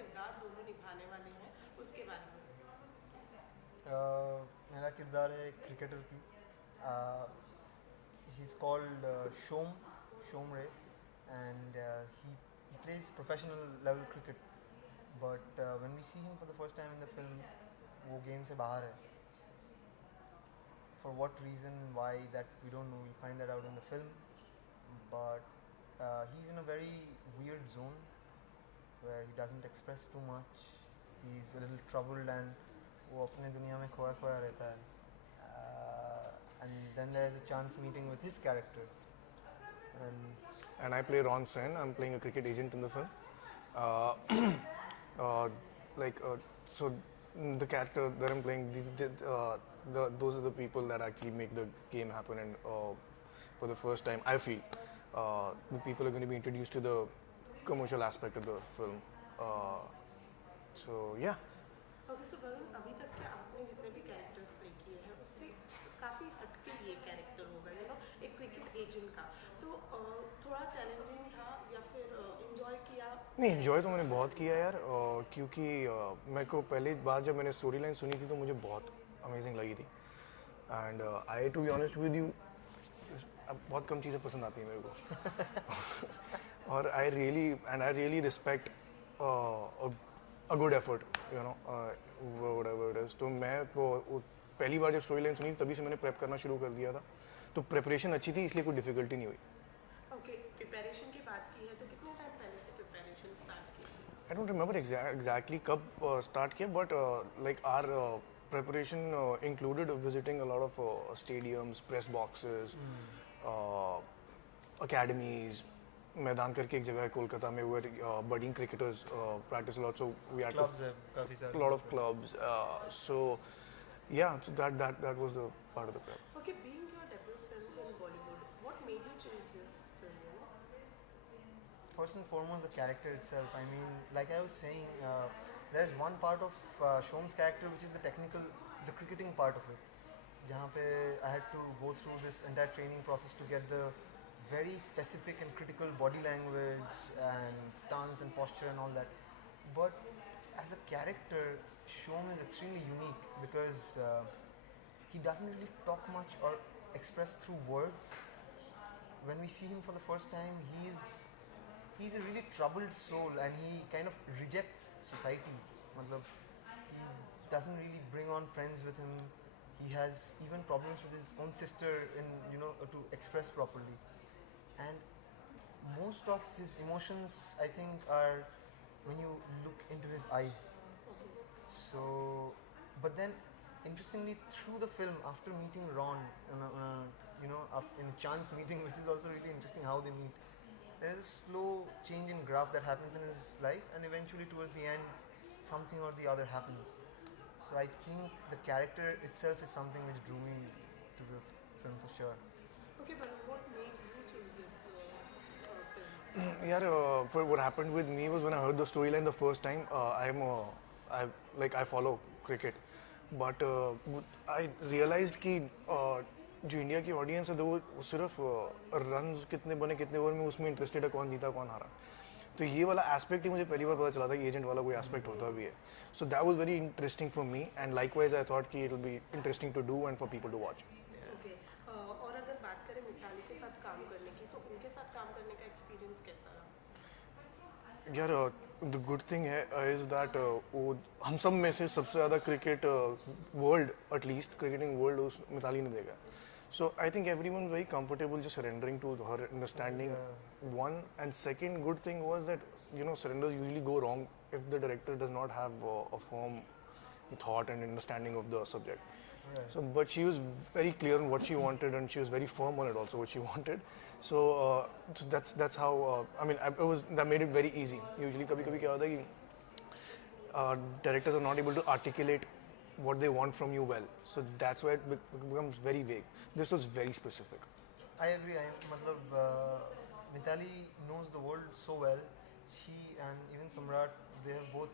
किरदार दोनों निभाने वाले हैं उसके बारे में। मेरा किरदार है क्रिकेटर की. He's called Shom Ray, and he plays professional level cricket. But when we see him for the first time in the film, वो game से बाहर है. For what reason, why, that we don't know. We find that out in the film. But he's in a very weird zone where he doesn't express too much. He's a little troubled and वो अपने दुनिया में खोया खोया रहता है. And then there's a chance meeting with his character. And I play Ron Sen. I'm playing a cricket agent in the film. Uh, like so, the character that I'm playing, those are the people that actually make the game happen. And for the first time, I feel the people are going to be introduced to the commercial aspect of the film. So yeah. Okay, so Varun, अभी तक के आपने जितने भी characters play किए हैं उससे काफ़ी हटके ये कैरेक्टर होगा, यू नो, एक क्रिकेट एजेंट का. तो थोड़ा चैलेंजिंग था या फिर इंजॉय किया? नहीं, इन्जॉय तो मैंने बहुत किया यार, क्योंकि मेरे को पहली बार जब मैंने स्टोरी लाइन सुनी थी तो मुझे बहुत अमेजिंग लगी थी. And I to be honest with you, बहुत कम चीज़ें पसंद आती हैं मेरे को. और I really respect a good effort, you know, whatever it is. तो मैं वो पहली बार जब स्टोरी लाइन सुनी तभी से मैंने प्रेप करना शुरू कर दिया था. तो प्रिपरेशन अच्छी थी, इसलिए कोई डिफिकल्टी नहीं हुई. ओके, प्रिपरेशन की बात की है तो कितने टाइम पहले से प्रिपरेशन स्टार्ट की? I don't remember exactly कब start किया, but like our preparation included visiting a lot of stadiums, press boxes, academies. मैदान करके एक जगह है कोलकाता में, where budding cricketers practice a lot, so we had Clubs है काफ़ी सारे. a lot of clubs. So yeah, so that was the part of the prep. Okay, being your debut film in Bollywood, what made you choose this film? You know? First and foremost, the character itself. I mean, like I was saying, there's one part of Shom's character which is the cricketing part of it. जहाँ पे I had to go through this entire training process to get the very specific and critical body language and stance and posture and all that. But as a character, Shom is extremely unique because he doesn't really talk much or express through words. When we see him for the first time, he's a really troubled soul and he kind of rejects society. Matlab, he doesn't really bring on friends with him. He has even problems with his own sister to express properly. And most of his emotions, I think, are when you look into his eyes. So, but then interestingly, through the film, after meeting Ron, in a chance meeting, which is also really interesting how they meet, there is a slow change in graph that happens in his life, and eventually towards the end, something or the other happens. So I think the character itself is something which drew me to the film for sure. Okay, but what made you choose this film? Yeah, what happened with me was when I heard the storyline the first time. I follow cricket, but I realized कि जो India की audience है तो वो सिर्फ runs कितने बने कितने ओवर में उसमें इंटरेस्टेड है, कौन जीता कौन हारा. तो ये वाला एस्पेक्ट ही मुझे पहली बार पता चला था कि एजेंट वाला कोई एस्पेक्ट होता भी है. So that was very interesting for me, and likewise I thought कि it will be interesting to do and for people to watch. Okay, और अगर बात करें मिताली के साथ काम करने की, तो उनके साथ काम करने का एक्सपीरियंस कैसा रहा? यार, द गुड थिंग है इज दैट हम सब में से सबसे ज़्यादा cricket world, at least cricketing world उस मिताली ने देखा. So I think everyone was very comfortable just surrendering to her understanding. One, and second good thing was that surrenders usually go wrong if the director does not have a firm thought and understanding of the subject. Right. So, but she was very clear on what she wanted, and she was very firm on it also what she wanted. So, that's how that made it very easy. Usually, कभी-कभी क्या होता है कि directors are not able to articulate what they want from you well. So that's why it becomes very vague. This was very specific. I agree. Mitali knows the world so well. She and even Samrat, they have both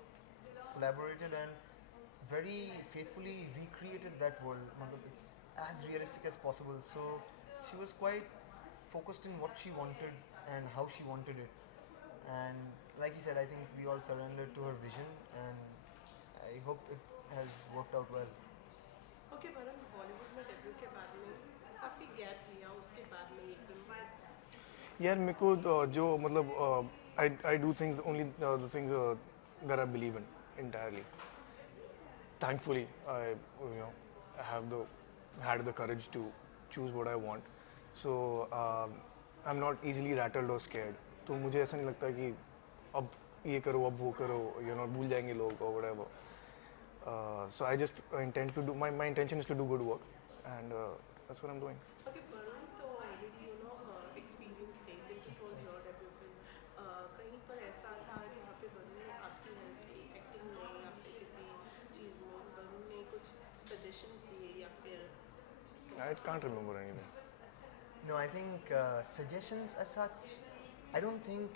collaborated and very faithfully recreated that world. It's as realistic as possible. So she was quite focused in what she wanted and how she wanted it. And like you said, I think we all surrendered to her vision, and I hope it has worked out well. Okay Varun, Bollywood में debut के बाद में काफ़ी gap लिया, उसके बाद में ये फिल्म यार मेरे को जो मतलब I do things only the things that I believe in entirely. Thankfully, I have had the courage to choose what I want. So I'm not easily rattled or scared. तो मुझे ऐसा नहीं लगता कि अब ये करो अब वो करो भूल जाएंगे लोग or whatever. So I just intend to do my intention is to do good work, and that's what I'm doing. Okay Varun, तो ऑलरेडी एक्सपीरियंस थे since it was your debut film, कहीं पर ऐसा था जहाँ पे वरुण ने आपकी हेल्प की एक्टिंग में या फिर किसी चीज़ में, वरुण ने कुछ सजेशंस दिए या फिर I can't remember anything. No, I think suggestions as such, I don't think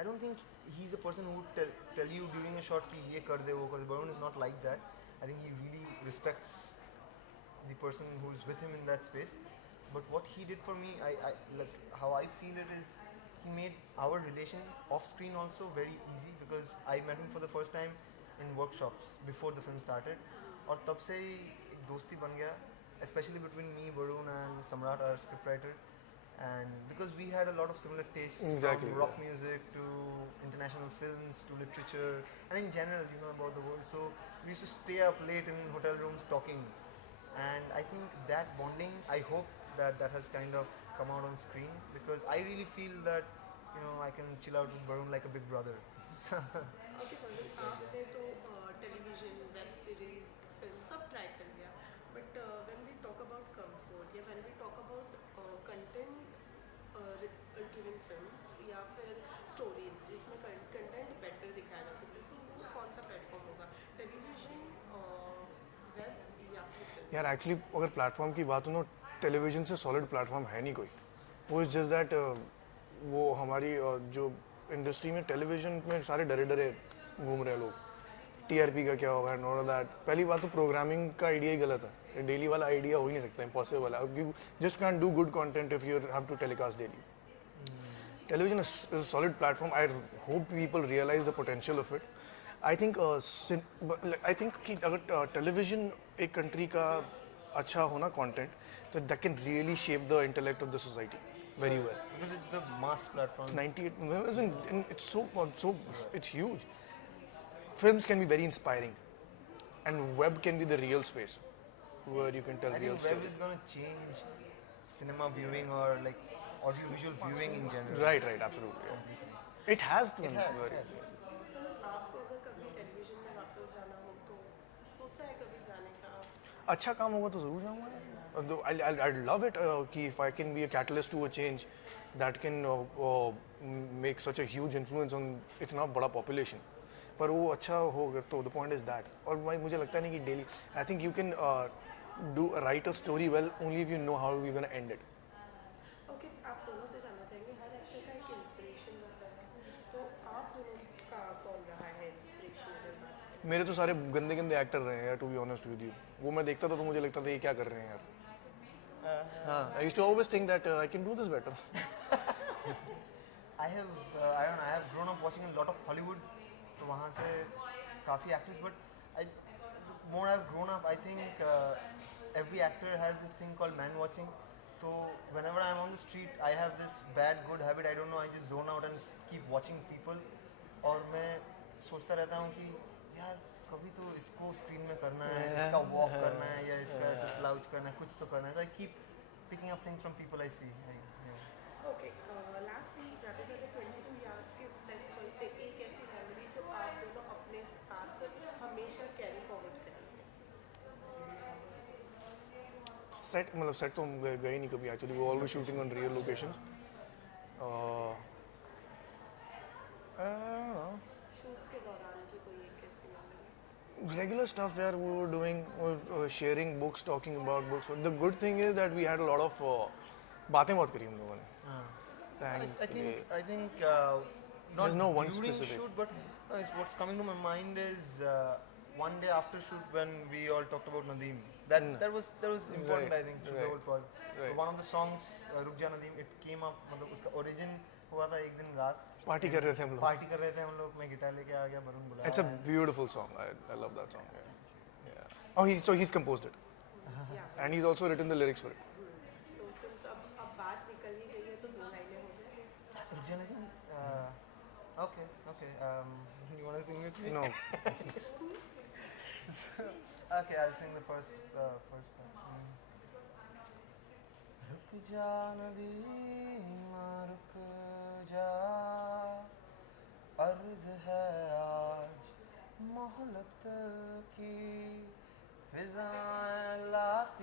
I don't think he's a person who would tell you during a shot ki ye kar de wo kar de. Varun is not like that. I think he really respects the person who's with him in that space. But what he did for me, how I feel it is, he made our relation off screen also very easy, because I met him for the first time in workshops before the film started. और तब से ही एक दोस्ती बन गया, especially between me, Varun and Samrat, our scriptwriter. And because we had a lot of similar tastes, Exactly, from rock yeah. music to international films to literature and in general, about the world. So we used to stay up late in hotel rooms talking, and I think that bonding, I hope that has kind of come out on screen, because I really feel that I can chill out with Varun like a big brother. Okay Varun, आपने तो television, web series, film सब try कर लिया, but when we talk about comfort या when we talk about content given films या फिर stories जिसमें content better दिखाया जा सके, तो वो कौन सा प्लेटफॉर्म होगा, टेलीविजन, वेब या फिर फिल्म? यार एक्चुअली अगर प्लेटफॉर्म की बात हो ना, टेलीविजन से सॉलिड प्लेटफॉर्म है नहीं कोई. वो इज़ जस्ट दैट वो हमारी जो इंडस्ट्री में टेलीविजन में सारे डरे डरे घूम रहे हैं लोग. टीआरपी का क्या होगा एंड ऑल दैट. पहली बात तो प्रोग्रामिंग का आइडिया ही गलत है. डेली वाला आइडिया हो ही नहीं सकता, इम्पॉसिबल है. You just can do good content if you have to telecast daily. Television is a solid platform. I hope people realize the potential of it. I think कि अगर television एक country का अच्छा होना content, तो that can really shape the intellect of the society very well. Because it's the mass platform. It's 98. It's so it's huge. Films can be very inspiring, and web can be the real space where you can tell I real think web stories. is going to change cinema viewing or like audiovisual viewing in general. Right, absolutely. Yeah. It has to. It has. आपको अगर कभी television में वापस जाना हो तो सोचा है कभी जाने का? अच्छा काम होगा तो ज़रूर जाऊँगा. I'd love it कि if I can be a catalyst to a change that can make such a huge influence on इतना बड़ा population. पर वो अच्छा होगा तो the point is that. और मुझे लगता नहीं कि daily. I think you can write a story well only if you know how you're gonna end it. Okay, आप दोनों से जानना चाहेंगे, हर एक्टर का एक इंस्पिरेशन होता है, तो आप दोनों का कौन रहा है इंस्पिरेशन अगर बात करें? मेरे तो सारे गंदे गंदे एक्टर रहे हैं यार, to be honest with you. वो मैं देखता था तो मुझे लगता था ये क्या कर रहे हैं यार. हाँ, I used to always think that I can do this better. I have grown up watching a lot of Hollywood, तो वहाँ से काफ़ी actors, but the more I've grown up, I think every actor has this thing called man watching. So whenever I'm on the street, I have this bad good habit, I don't know, I just zone out and keep watching people. और मैं सोचता रहता हूँ कि यार कभी तो इसको स्क्रीन में करना है, इसका वॉक करना है या इसका ऐसे स्लाउच करना है, कुछ तो करना है. So I keep picking up things from people I see. Okay, lastly जाते जाते 22 यार्ड्स के सेट पर से एक ऐसी मेमोरी जो आप दोनों अपने साथ हमेशा कैरी फॉरवर्ड करेंगे. सेट तो हम गए नहीं कभी एक्चुअली. वो always shooting on real locations. Shoots के दौरान की कोई एक ऐसी memory? Regular stuff where we were doing, sharing books, talking about books. The good thing is that we had a lot of बातें बहुत करी हम लोगों ने. I think not There's no one during specific. shoot, but what's coming to my mind is one day after shoot when we all talked about Nadeem. That was important, Right, I think, to the right, whole process. right. One of the songs, Ruk Ja Nadeem, it came up. मतलब उसका origin हुआ था एक दिन रात party कर रहे थे हम लोग. पार्टी कर रहे थे हम लोग, मैं गिटार लेके आ गया, वरुण बुलाया. It's a beautiful song. I love that song. Yeah. Oh, he's composed it, Yeah. and he's also written the lyrics for it. So since अब बात निकल ही गई है तो 2 लाइनें हो जाए. Urjan, okay. You wanna sing with me? No. Okay, I'll sing the first part. रुक जा नदीमा रुक जा, अर्ज है आज मोहलत की, फिजाएं लाती